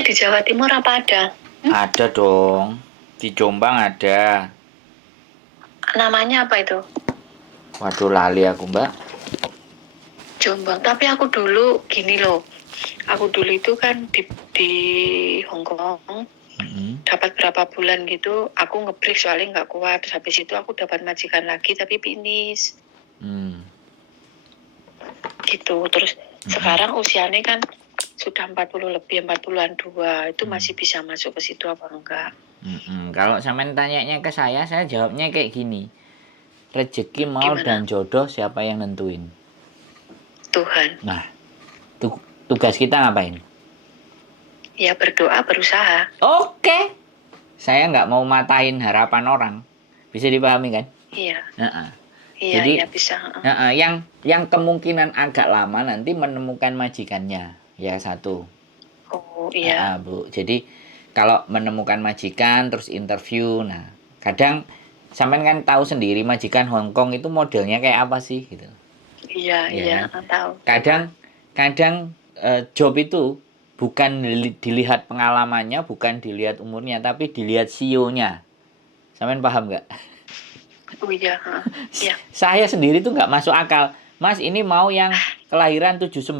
yang di Jawa Timur apa ada? Ada dong. Di Jombang ada. Namanya apa itu? Waduh, lali aku, Mbak. Jombang. Tapi aku dulu gini loh. Aku dulu itu kan di Hong Kong. Dapat berapa bulan gitu, aku nge-break soalnya nggak kuat. Terus habis itu aku dapat majikan lagi tapi finish. Gitu. Terus sekarang usianya kan sudah 40 lebih, 40-an 2. Itu masih bisa masuk ke situ apa enggak? Kalau sampean tanyanya ke saya jawabnya kayak gini. Rezeki mau Gimana? dan jodoh siapa yang nentuin? Tuhan. Nah, tugas kita ngapain? Ya berdoa, berusaha. Oke. Saya nggak mau matain harapan orang. Bisa dipahami kan? Iya. Iya, jadi iya bisa. yang kemungkinan agak lama nanti menemukan majikannya. Ya satu. Oh iya. Bu. Jadi kalau menemukan majikan terus interview, nah kadang sampean kan tahu sendiri majikan Hong Kong itu modelnya kayak apa sih gitu. Iya, tahu. Kadang job itu bukan dilihat pengalamannya, bukan dilihat umurnya, tapi dilihat CEO-nya. Sampean paham nggak? Oh iya. Saya sendiri tuh nggak masuk akal. Mas, ini mau yang kelahiran 79,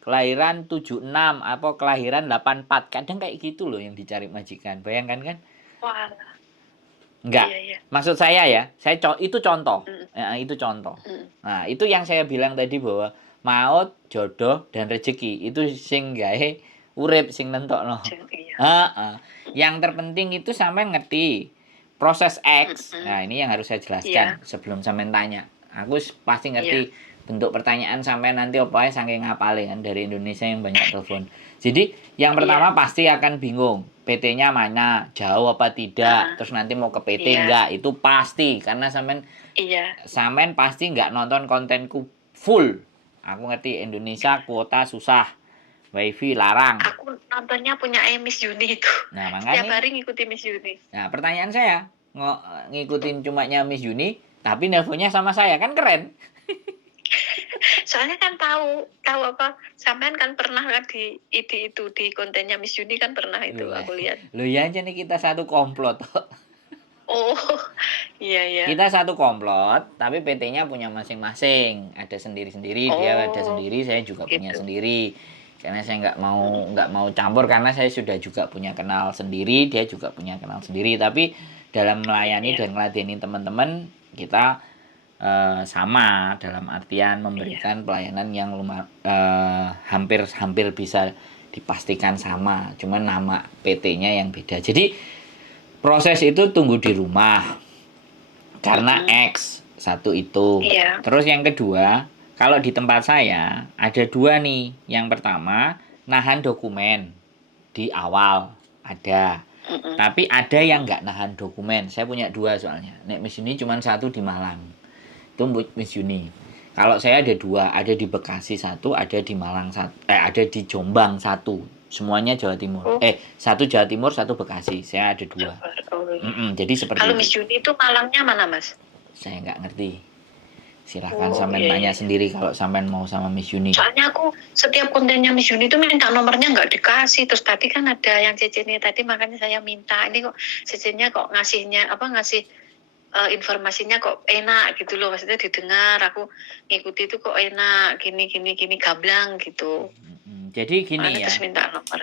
kelahiran 76, apa kelahiran 84. Kadang kayak gitu loh yang dicari majikan. Bayangkan kan? Wah. Enggak. Iya. Maksud saya ya, itu contoh. Itu contoh. Nah, itu yang saya bilang tadi bahwa maut, jodoh, dan rezeki itu sing gawe urip sing nentokno. Yang terpenting itu sampai ngerti proses X. Nah, ini yang harus saya jelaskan sebelum sampean tanya. Aku pasti ngerti bentuk pertanyaan sampai nanti apa saking ngapale kan dari Indonesia yang banyak telepon. Jadi, yang pertama pasti akan bingung. PT-nya mana? Jauh apa tidak? Terus nanti mau ke PT enggak? Itu pasti karena sampean pasti enggak nonton kontenku full. Aku ngerti Indonesia kuota susah. Wifi larang. Aku nontonnya punya Miss Yuni itu. Nah, makanya setiap hari ngikutin Miss Yuni. Nah, pertanyaan saya, ngikutin cumanya Miss Yuni, tapi nelponnya sama saya, kan keren. Soalnya kan tahu apa, sampean kan pernah kan di itu di kontennya Miss Yuni kan pernah itu aku lihat. Loh ya aja nih kita satu komplot. Oh, iya. Kita satu komplot, tapi PT-nya punya masing-masing. Ada sendiri-sendiri, dia ada sendiri, saya juga punya sendiri. Karena saya nggak mau campur karena saya sudah juga punya kenal sendiri, dia juga punya kenal sendiri. Tapi dalam melayani dan meladeni teman-teman kita sama dalam artian memberikan pelayanan yang hampir bisa dipastikan sama, cuman nama PT-nya yang beda. Jadi proses itu tunggu di rumah karena X satu itu. Terus yang kedua, kalau di tempat saya ada dua nih. Yang pertama nahan dokumen di awal ada. Tapi ada yang nggak nahan dokumen. Saya punya dua soalnya. Nek Miss Yuni cuma satu di Malang. Itu Miss Yuni. Kalau saya ada dua, ada di Bekasi satu, ada di Malang satu, ada di Jombang satu. Semuanya Jawa Timur. Satu Jawa Timur, satu Bekasi. Saya ada dua. Jadi seperti kalau Miss Yuni itu Malangnya mana, Mas? Saya nggak ngerti. Silahkan sampean tanya sendiri kalau sampean mau sama Miss Yuni. Soalnya aku setiap kontennya Miss Yuni itu minta nomornya nggak dikasih. Terus tadi kan ada yang cicinnya tadi, makanya saya minta. Ini kok cicinnya kok ngasih informasinya kok enak gitu loh, maksudnya didengar, aku ngikuti itu kok enak, gini gamblang gitu. Jadi gini ya, terus minta nomor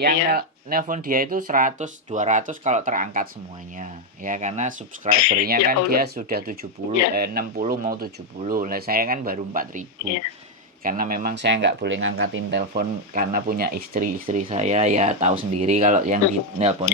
yang nelpon dia itu 100 200 kalau terangkat semuanya ya, karena subscribernya kan dia sudah 60 mau 70. Lah saya kan baru 4.000 karena memang saya nggak boleh ngangkatin telepon karena punya istri saya ya tahu sendiri kalau yang di nelpon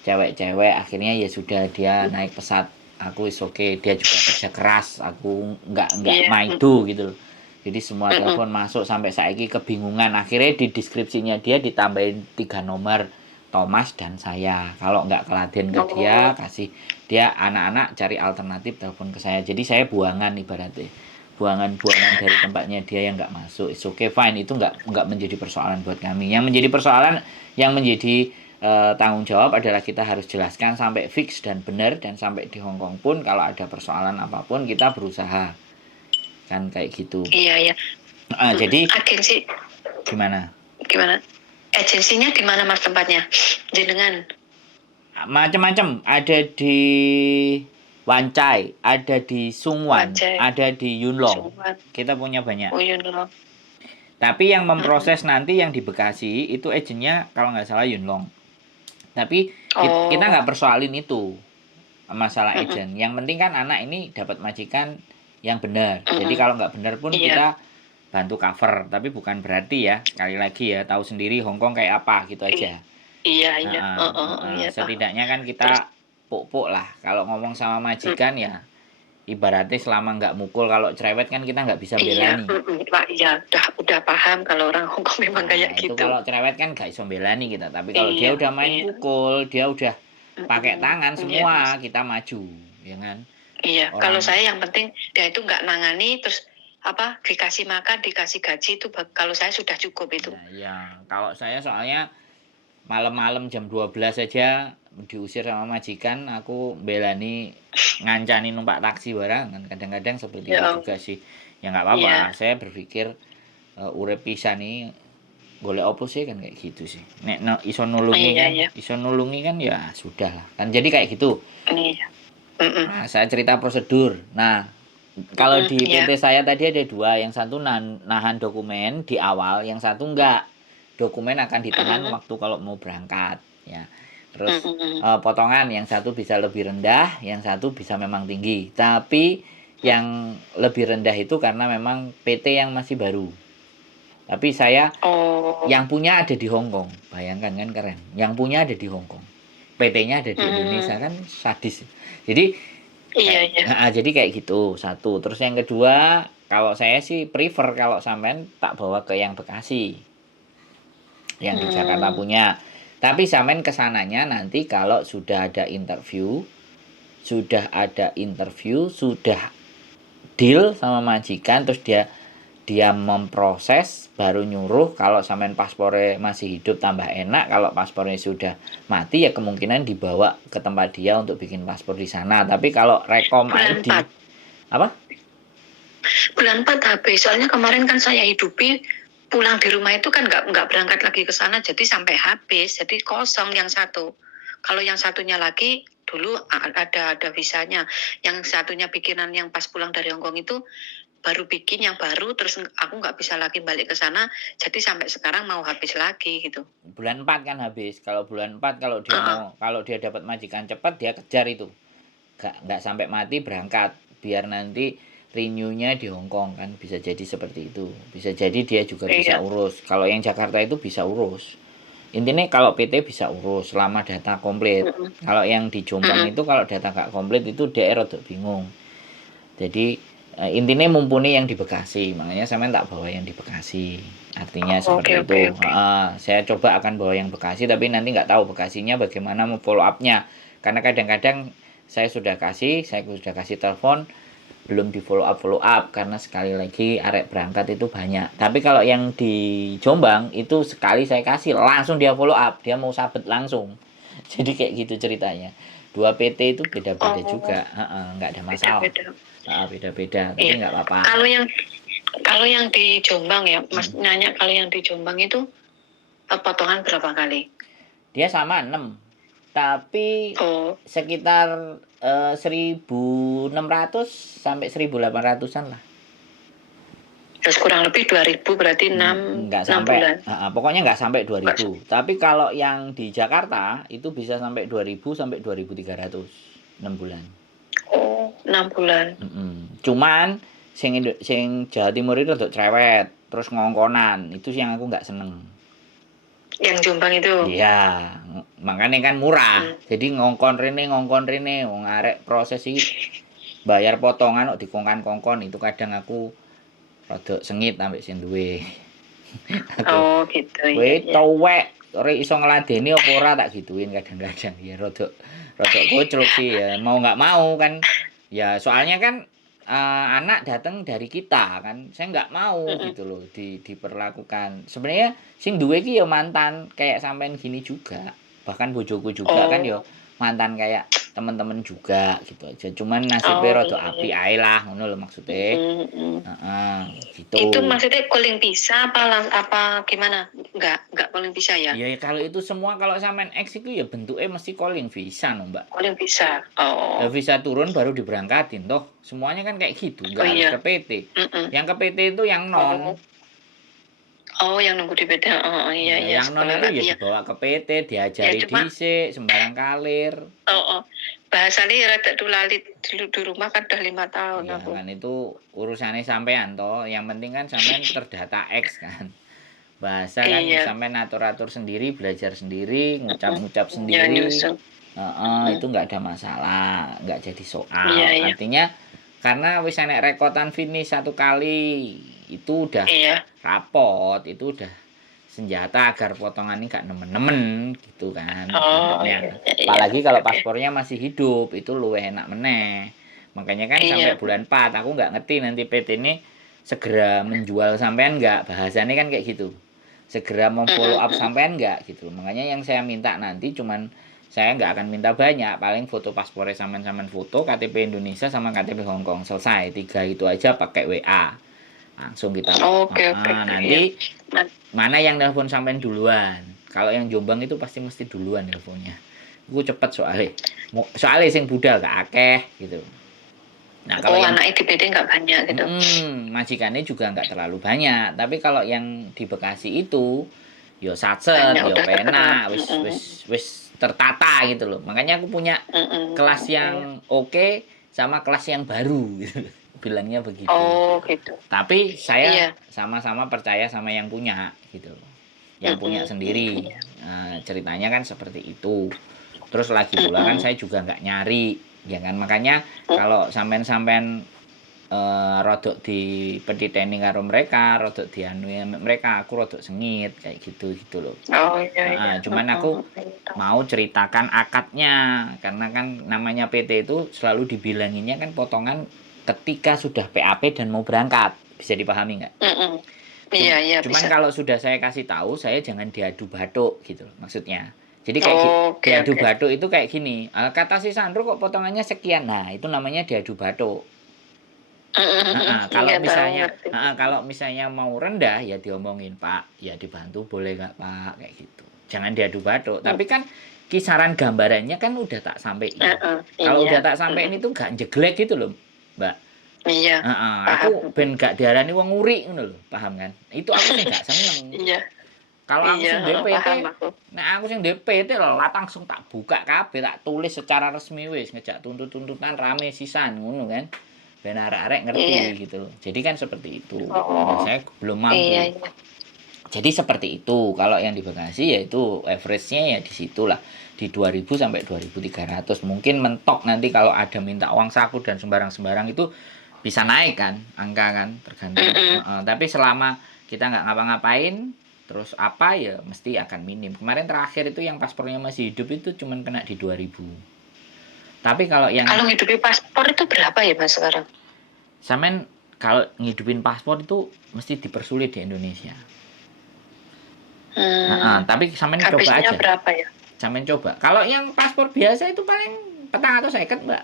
cewek-cewek, akhirnya ya sudah dia naik pesat, aku is okay, dia juga kerja keras, aku nggak maido gitu loh. Jadi semua telepon masuk sampai saiki kebingungan, akhirnya di deskripsinya dia ditambahin 3 nomor, Thomas dan saya. Kalau nggak keladen ke dia, kasih dia anak-anak cari alternatif telepon ke saya. Jadi saya buangan ibaratnya, buangan dari tempatnya dia yang nggak masuk. It's okay, fine, itu nggak menjadi persoalan buat kami. Yang menjadi persoalan, yang menjadi tanggung jawab adalah kita harus jelaskan sampai fix dan benar, dan sampai di Hong Kong pun kalau ada persoalan apapun kita berusaha kan kayak gitu. Iya. Jadi agensi gimana? Agensinya di mana Mas tempatnya? Jenengan. Macam-macam, ada di Wancai, ada di Sungwan, Wajah. ada di Yunlong. Suwan. Kita punya banyak. Oh Yunlong. Tapi yang memproses nanti yang di Bekasi itu agennya kalau nggak salah Yunlong. Tapi kita nggak persoalin itu masalah agent. Yang penting kan anak ini dapat majikan yang benar. Jadi kalau nggak benar pun kita bantu cover. Tapi bukan berarti ya, sekali lagi ya, tahu sendiri Hongkong kayak apa gitu aja. Iya. Setidaknya kan kita pok-pok lah. Kalau ngomong sama majikan ya ibaratnya selama nggak mukul, kalau cerewet kan kita nggak bisa belani. Pak, iya, udah paham kalau orang Hongkong memang kayak itu gitu. Kalau cerewet kan nggak bisa belani kita. Tapi kalau dia udah main pukul, dia udah pakai tangan semua, kita maju, ya kan? Iya, kalau saya yang penting dia itu nggak nangani, terus dikasih makan, dikasih gaji itu kalau saya sudah cukup itu. Ya, kalau saya soalnya malam-malam jam 12 saja diusir sama majikan, aku belani ngancani numpak taksi barang kan, kadang-kadang seperti itu juga sih. Ya nggak apa-apa, saya berpikir urip pisan nih boleh opo sih kan, kayak gitu sih. Nek iso nulungi iso nulungi kan ya sudah lah kan, jadi kayak gitu. Nah, saya cerita prosedur. Nah, kalau di PT saya tadi ada 2, yang satu nahan dokumen di awal, yang satu enggak. Dokumen akan ditahan waktu kalau mau berangkat, ya. Terus potongan, yang satu bisa lebih rendah, yang satu bisa memang tinggi. Tapi yang lebih rendah itu karena memang PT yang masih baru. Tapi saya yang punya ada di Hongkong. Bayangkan kan, keren. Yang punya ada di Hongkong. PT-nya ada di Indonesia, kan sadis. Jadi jadi kayak gitu, satu. Terus yang kedua, kalau saya sih prefer kalau sampean tak bawa ke yang Bekasi, yang di Jakarta punya. Tapi sampean kesananya nanti kalau sudah ada interview, sudah deal sama majikan, terus dia memproses, baru nyuruh. Kalau sampean paspornya masih hidup tambah enak, kalau paspornya sudah mati ya kemungkinan dibawa ke tempat dia untuk bikin paspor di sana. Tapi kalau rekom Bulan ID 4. apa? Bulan 4 habis. Soalnya kemarin kan saya hidupi pulang di rumah itu kan nggak berangkat lagi ke sana, jadi sampai habis, jadi kosong yang satu. Kalau yang satunya lagi dulu ada visanya, yang satunya bikinan yang pas pulang dari Hongkong itu baru bikin yang baru, terus aku nggak bisa lagi balik ke sana, jadi sampai sekarang mau habis lagi gitu. Bulan 4 kan habis. Kalau bulan 4 kalau dia dapat majikan cepat, dia kejar itu. Nggak sampai mati berangkat, biar nanti renew-nya di Hongkong kan, bisa jadi seperti itu. Bisa jadi dia juga bisa urus. Kalau yang Jakarta itu bisa urus. Intinya kalau PT bisa urus selama data komplit. Kalau yang di Jombang itu kalau data nggak komplit itu dia rada bingung. Jadi intinya mumpuni yang di Bekasi, makanya saya tak bawa yang di Bekasi. Artinya seperti itu. Saya coba akan bawa yang Bekasi, tapi nanti nggak tahu Bekasinya bagaimana mau follow up-nya. Karena kadang-kadang saya sudah kasih telepon, belum di follow up karena sekali lagi arek berangkat itu banyak. Tapi kalau yang di Jombang itu sekali saya kasih langsung dia follow up, dia mau sabet langsung. Jadi kayak gitu ceritanya. 2 PT itu beda-beda juga, nggak ada masalah. Beda-beda, tapi nggak apa-apa. Kalau yang di Jombang ya, Mas nanya, kalau yang di Jombang itu potongan berapa kali? Dia sama 6, tapi sekitar 1.600 sampai 1.800-an lah. Terus kurang lebih 2.000 berarti 6 bulan. Pokoknya nggak sampai 2.000. Tapi kalau yang di Jakarta itu bisa sampai 2.000 sampai 2.300 6 bulan. 6 bulan. Cuman sing Jawa Timur itu untuk cerewet, terus ngongkonan. Itu yang aku nggak seneng. Yang Jombang itu. Iya, makanya kan murah. Jadi ngongkon rene, wong arek proses iki bayar potongan kok dikongkon itu kadang aku rada sengit ambek sing duwe. Gitu. Kowe tuwek, ora iso ngladeni apa ora tak gituin kadang-kadang. Ya rada koclok sih ya, mau nggak mau kan. Ya soalnya kan anak datang dari kita kan, saya nggak mau gitu loh diperlakukan. Sebenarnya sing duwe iki ya mantan kayak sampean gini juga, bahkan bojoku juga kan ya mantan kayak teman-teman juga gitu aja. Cuman nasibnya rada api ae lah ngono lho maksudnya. Gitu. Itu maksudnya calling bisa apa gimana? Enggak calling bisa ya? Ya kalau itu semua kalau sampean X itu ya bentuknya mesti calling visa no Mbak. Calling bisa. Ya, visa turun baru diberangkatin toh. Semuanya kan kayak gitu, nggak harus ke PT. Yang ke PT itu yang non. Yang nunggu di beda. Iya. Yang non itu ya dibawa ke PT, diajari dhisik, sembarang kalir. Bahasanya ya rada lali di rumah kan udah 5 tahun ya, aku. Kan itu urusannya sampean toh. Yang penting kan sampean terdata X kan. Bahasa kan sampean atur-atur sendiri, belajar sendiri, ngucap-ngucap sendiri. Itu nggak ada masalah, nggak jadi soal. Artinya karena wis enek rekotan finish 1 kali itu udah rapot, itu udah senjata agar potongan ini gak nemen-nemen gitu kan. Apalagi kalau paspornya masih hidup itu luwih enak meneh. Makanya kan sampai bulan 4 aku nggak ngerti nanti PT ini segera menjual sampean nggak, bahasanya kan kayak gitu. Segera memfollow up sampean nggak gitu. Makanya yang saya minta nanti cuman saya nggak akan minta banyak, paling foto paspornya sampean foto, KTP Indonesia sama KTP Hongkong, selesai 3 itu aja pakai WA langsung kita. Nanti mana yang nelpon sampean duluan, kalau yang Jombang itu pasti mesti duluan nelponnya, gue cepet soalnya sing budal gak akeh gitu. Nah kalau yang anak di PD nggak banyak gitu. Majikannya juga nggak terlalu banyak, tapi kalau yang di Bekasi itu yo satset, yo penak, wis tertata gitu loh. Makanya aku punya kelas yang oke sama kelas yang baru gitu. Bilangnya begitu. Gitu. Tapi saya sama-sama percaya sama yang punya gitu. Yang punya sendiri. Nah, ceritanya kan seperti itu. Terus lagi pula kan saya juga nggak nyari, ya kan. Makanya kalau sampean rodok di pediteni karo mereka, rodok dianui mereka, aku rodok sengit kayak gitu loh. Cuman aku mau ceritakan akadnya, karena kan namanya PT itu selalu dibilanginnya kan potongan ketika sudah PAP dan mau berangkat, bisa dipahami nggak? Iya. Cuman bisa. kalau sudah saya kasih tahu, saya jangan diadu batuk gitu maksudnya. Jadi kayak diadu batuk itu kayak gini, kata si Sandro kok potongannya sekian, nah itu namanya diadu batuk. Kalau misalnya mau rendah ya diomongin, Pak ya dibantu boleh nggak Pak, kayak gitu, jangan diadu batuk. Tapi kan kisaran gambarannya kan udah tak sampein. Kalau udah tak sampein itu gak jeglek gitu loh Mbak. Aku ben gak diarani wong nguri ngono lho, paham kan? Itu aku sih gak seneng. Kalau aku sing DPT, aku sing DPT langsung tak buka kabeh, tak tulis secara resmi wis ngejak tuntut-tuntutan rame sisan ngono kan. Ben arek-arek ngerti gitu loh. Jadi kan seperti itu. Nah, saya belum mampu. Jadi seperti itu. Kalau yang di Bekasi yaitu average-nya ya di situlah, di 2000 sampai 2300. Mungkin mentok nanti kalau ada minta uang saku dan sembarang-sembarang itu bisa naik kan angka kan, tergantung. Tapi selama kita nggak ngapa-ngapain terus apa ya mesti akan minim. Kemarin terakhir itu yang paspornya masih hidup itu cuman kena di 2000. Tapi kalau ngidupin paspor itu berapa ya Mas sekarang? Sampean kalau ngidupin paspor itu mesti dipersulit di Indonesia. Tapi sampean coba aja. Berapa ya? Sampean coba. Kalau yang paspor biasa itu paling 450, Mbak.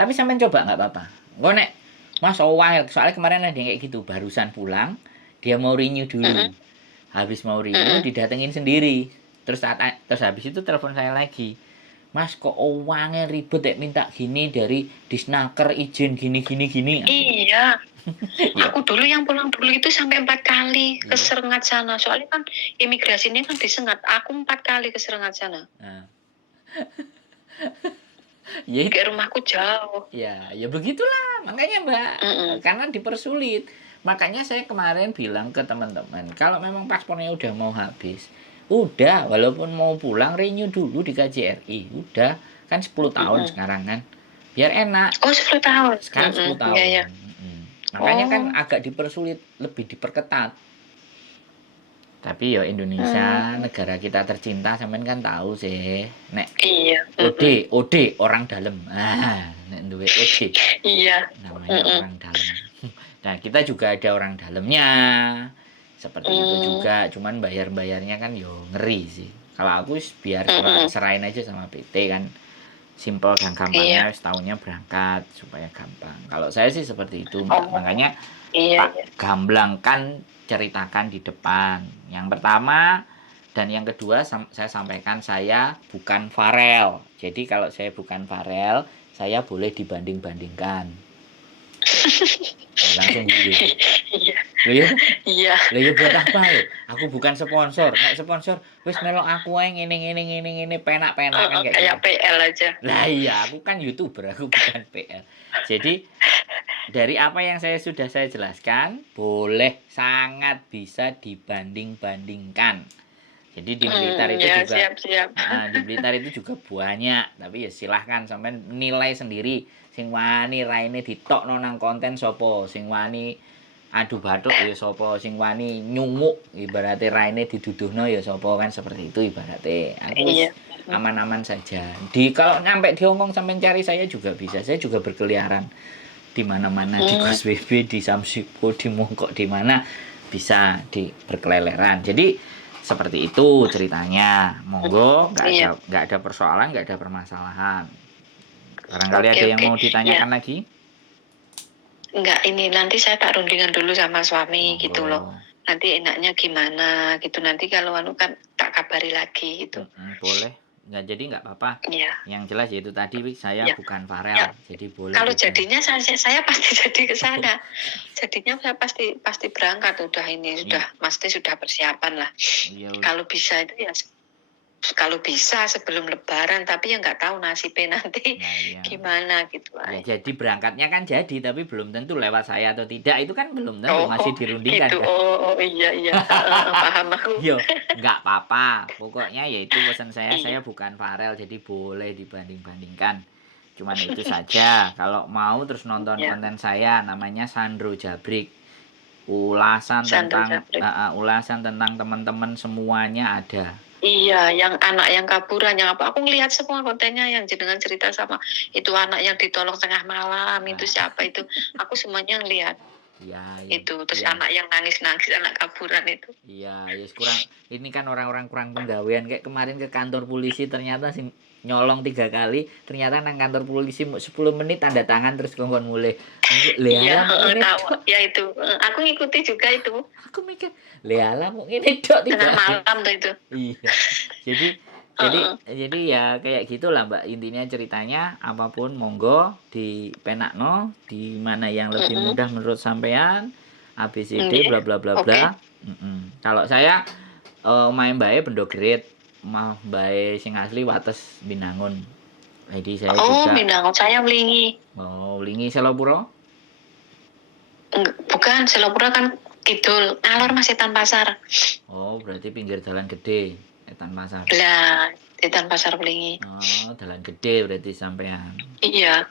Tapi sampean coba nggak apa-apa. Gue nek Mas soalnya kemarin ada yang kayak gitu, barusan pulang, dia mau renew dulu. Habis mau renew didatengin sendiri. Terus habis itu telepon saya lagi. Mas kok uangnya ribet ya, minta gini dari Disnaker izin gini. Iya. Aku dulu yang pulang dulu itu sampai 4 kali ke Serengat sana. Soalnya kan imigrasinya kan di Sengat. Aku 4 kali ke Serengat sana. Ke rumahku jauh. Ya begitulah. Makanya Mbak, karena dipersulit. Makanya saya kemarin bilang ke teman-teman, kalau memang paspornya udah mau habis, udah, walaupun mau pulang renew dulu di KJRI. Udah, kan 10 tahun sekarang kan. Biar enak. 10 tahun. Sekarang 10 tahun. Iya. Makanya kan agak dipersulit, lebih diperketat. Tapi ya Indonesia, negara kita tercinta, sampean kan tahu sih. Nek OD orang dalam. Nek duwe OD. Iya. Namanya orang dalam. Nah, kita juga ada orang dalamnya. Seperti itu juga, cuman bayarnya kan yo ngeri sih. Kalau aku biar serahin aja sama PT kan, simple dan Iya. gampangnya setahunnya berangkat supaya gampang. Kalau saya sih seperti itu, Mbak. Oh, Makanya iya, tak iya. gamblangkan, ceritakan di depan. Yang pertama dan yang kedua saya sampaikan saya bukan Farel. Jadi kalau saya bukan Farel, saya boleh dibanding-bandingkan. Langsung gitu. Iya. Loh ya, Iya. lah ya buat apa lo? Aku bukan sponsor. Nek sponsor wis melok aku ae ngene penak-penak kan kayak Kayak gitu. PL aja. Lah iya, aku kan YouTuber, aku bukan PL. Jadi dari apa yang saya jelaskan, boleh sangat bisa dibanding-bandingkan. Jadi di Blitar itu Ya, juga siap-siap. di Blitar itu juga banyak, tapi ya silahkan sampai nilai sendiri. Sing wani raine ditokno nang konten sopo, sing wani adu bathuk ya sapa, sing wani nyunguk ibarate raine diduduhno ya sapa, kan seperti itu ibarate. Aku Iya. aman-aman saja. Kalau nyampe di Hongkong sampai cari saya juga bisa. Saya juga berkeliaran di mana-mana, di KSBB, di Samsipo, di Mongkok, di mana bisa berkeleleran. Jadi seperti itu ceritanya. Monggo, nggak ada persoalan, nggak ada permasalahan. Barangkali ada yang mau ditanyakan lagi? Enggak, ini nanti saya tak rundingan dulu sama suami gitu loh. Nanti enaknya gimana gitu. Nanti kalau kan tak kabari lagi gitu. Boleh. Nggak jadi nggak apa-apa. Iya. Yang jelas yaitu tadi saya bukan Farel, jadi boleh. Kalau jadinya saya pasti jadi ke sana. Jadinya saya pasti berangkat udah ini, sudah persiapan lah. Kalau bisa itu ya kalau bisa sebelum lebaran, tapi ya nggak tahu nasibnya nanti gimana gitu lah. Ya, jadi berangkatnya kan jadi, tapi belum tentu lewat saya atau tidak, itu kan belum tentu, masih dirundingkan gitu. kan. Iya paham aku. Yo, nggak apa-apa, pokoknya yaitu pesan saya bukan Farel, jadi boleh dibanding-bandingkan. Cuman itu saja. Kalau mau terus nonton konten saya, namanya Sandro Jabrik, ulasan tentang teman-teman semuanya ada. Iya, yang anak yang kaburan, yang apa? Aku ngelihat semua kontennya yang jenengan cerita sama itu anak yang ditolong tengah malam, itu siapa itu? Aku semuanya ngelihat. Ya, itu terus anak yang nangis anak kaburan itu. Iya, kurang. Ini kan orang-orang kurang penggawean. Kayak kemarin ke kantor polisi ternyata nyolong 3 kali, ternyata nang kantor polisi 10 menit tanda tangan terus kongkon mulai. Iya, tahu. Ya itu. Aku ngikuti juga itu. Aku mikir, "Leala mau ngene tok tengah malam tuh itu." Iya. Jadi ya kayak gitulah Mbak, intinya ceritanya apapun monggo di penakno di mana yang lebih mudah menurut sampean, ABCD bla bla bla bla. Kalau saya main bae Bendogrit, mah bae sing asli Wates Binangun. Jadi saya juga Binangun, saya Mlingi. Mlingi Selopuro? Bukan, Selopuro kan kidul, Ngalor masih Setan Pasar. Berarti pinggir jalan gede, Setan Pasar. Lah, Setan Pasar Mlingi. Jalan gede berarti sampean. Iya,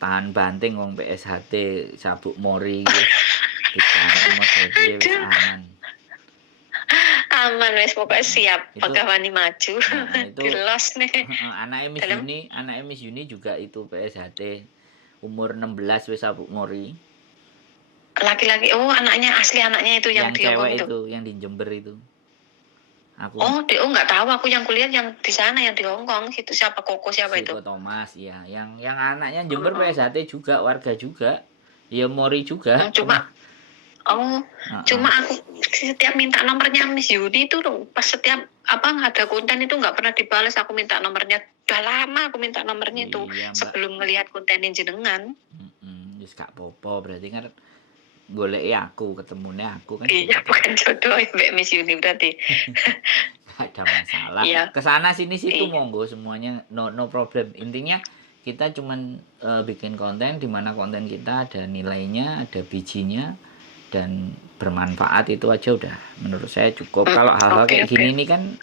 tahan banting wong PSHT sabuk mori wis diganti model wis aman. Aman wis pokoknya siap pegawani maju. Dilos nih. Anaknya Miss Yuni juga itu PSHT umur 16 wis sabuk mori. Laki-laki. Anaknya itu yang di cewek itu, yang di Jember itu. Aku nggak tahu, aku yang kuliah yang di sana, yang di Hongkong itu siapa, Koko siapa itu? Thomas ya, yang anaknya Jember PSHT juga, warga juga. Ya Mori juga. Cuma aku setiap minta nomornya Miss Yuni itu pas setiap ada konten itu nggak pernah dibalas, aku minta nomornya. Udah lama aku minta nomornya itu sebelum ngelihat kontennya jenengan. Wis gak apa-apa, berarti kan golek aku, ketemunya aku kan. Iya, bukan jodoh Mbak Miss Yuni berarti. Gak ada masalah. Kesana sini situ monggo semuanya, no problem. Intinya kita cuman bikin konten di mana konten kita ada nilainya, ada bijinya dan bermanfaat, itu aja udah menurut saya cukup. Kalau hal-hal kayak gini ini kan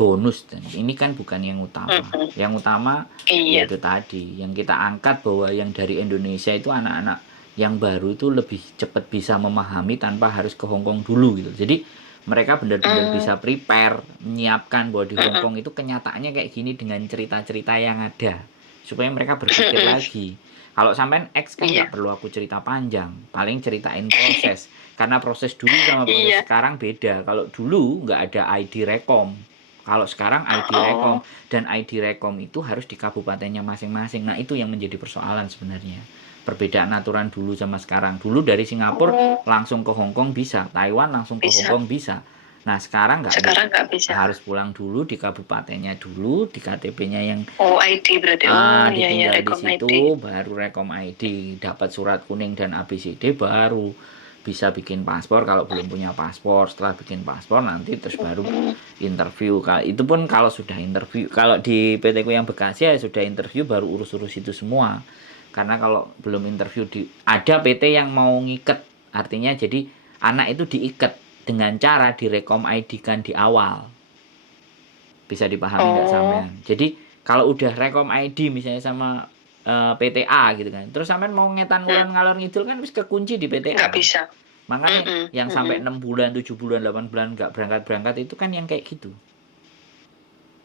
bonus, dan ini kan bukan yang utama. Yang utama yaitu tadi yang kita angkat, bahwa yang dari Indonesia itu anak-anak yang baru itu lebih cepat bisa memahami tanpa harus ke Hongkong dulu gitu. Jadi mereka benar-benar bisa prepare, menyiapkan bahwa di Hongkong itu kenyataannya kayak gini dengan cerita-cerita yang ada, supaya mereka berpikir lagi. Kalau sampean X kan Iya. nggak perlu aku cerita panjang, paling ceritain proses. Karena proses dulu sama proses Iya. sekarang beda. Kalau dulu nggak ada ID Rekom, kalau sekarang ID Rekom, Oh. dan ID Rekom itu harus di kabupatennya masing-masing. Nah itu yang menjadi persoalan sebenarnya. Perbedaan aturan dulu sama sekarang. Dulu dari Singapura langsung ke Hong Kong bisa, Taiwan langsung ke Hong Bisa. Kong bisa. Nah sekarang Sekarang nggak bisa. harus pulang dulu di kabupatennya dulu, di KTP-nya yang Oh, ID berarti. Oh, iya ya, ditinggal di Rekom situ, ID. baru Rekom ID, dapat surat kuning dan ABCD, baru bisa bikin paspor. Kalau belum punya paspor, setelah bikin paspor nanti terus baru interview. Itu pun kalau sudah interview. Kalau di PT ku yang Bekasi ya sudah interview, baru urus-urus itu semua. Karena kalau belum interview, ada PT yang mau ngiket, artinya jadi anak itu diikat dengan cara direkom ID kan di awal. Bisa dipahami nggak sampean? Jadi kalau udah rekom ID misalnya sama PTA gitu kan, terus sampean mau ngetan ngulan ngalor ngidul kan bisa kekunci di PTA. Nggak bisa. Makanya yang sampai 6 bulan, 7 bulan, 8 bulan nggak berangkat-berangkat itu kan yang kayak gitu.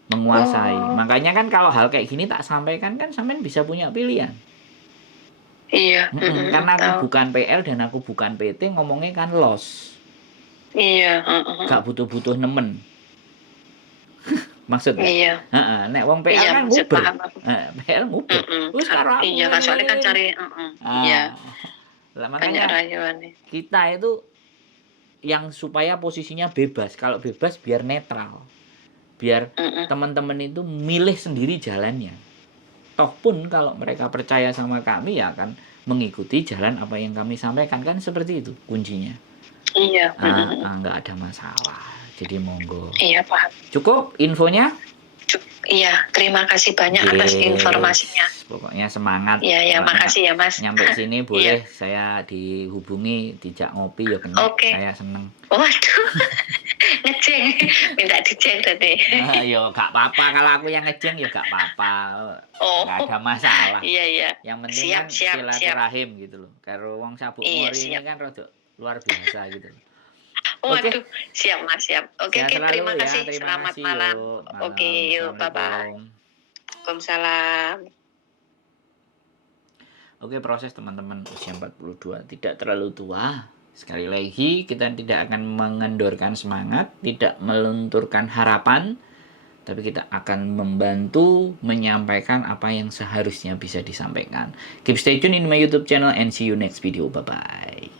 Menguasai. Makanya kan kalau hal kayak gini tak sampaikan kan sampean bisa punya pilihan. Iya. Karena aku Tahu. bukan PL dan aku bukan PT, ngomongnya kan los. Iya. Gak butuh-butuh nemen. Maksudnya? Iya. Nek wong PL Iya, kan maksud nguber. paham aku. PL nguber. Wis karo aku. Iya kan soalnya kan cari. Iya. Lah Banyak makanya rayuan nih. kita itu yang supaya posisinya bebas. Kalau bebas biar netral. Biar teman-teman itu milih sendiri jalannya. Toh pun kalau mereka percaya sama kami ya akan mengikuti jalan apa yang kami sampaikan, kan seperti itu kuncinya. Iya. Nggak ada masalah. Jadi monggo. Iya, paham. Cukup infonya? Iya, terima kasih banyak atas informasinya. Pokoknya semangat. Iya, makasih ya, Mas. Nyampe sini boleh saya dihubungi, dijak ngopi ya kena. Oke. Saya seneng. Waduh. Ngeceng. Minta diceng tadi. Ya gak apa-apa, kalau aku yang ngejeng ya gak apa-apa. Gak ada masalah. Iya. Yang penting kan silaturahim gitu loh. Karo wong Sabuk Mori ini kan rada luar biasa gitu loh. Waduh, siap Mas, siap. Oke, terima kasih. Terima Selamat kasih, malam. yuk. Oke, yuk, bye-bye. Waalaikumsalam. Oke, proses teman-teman usia 42 tidak terlalu tua. Sekali lagi, kita tidak akan mengendorkan semangat, tidak melunturkan harapan, tapi kita akan membantu menyampaikan apa yang seharusnya bisa disampaikan. Keep stay tune in my YouTube channel and see you next video. Bye-bye.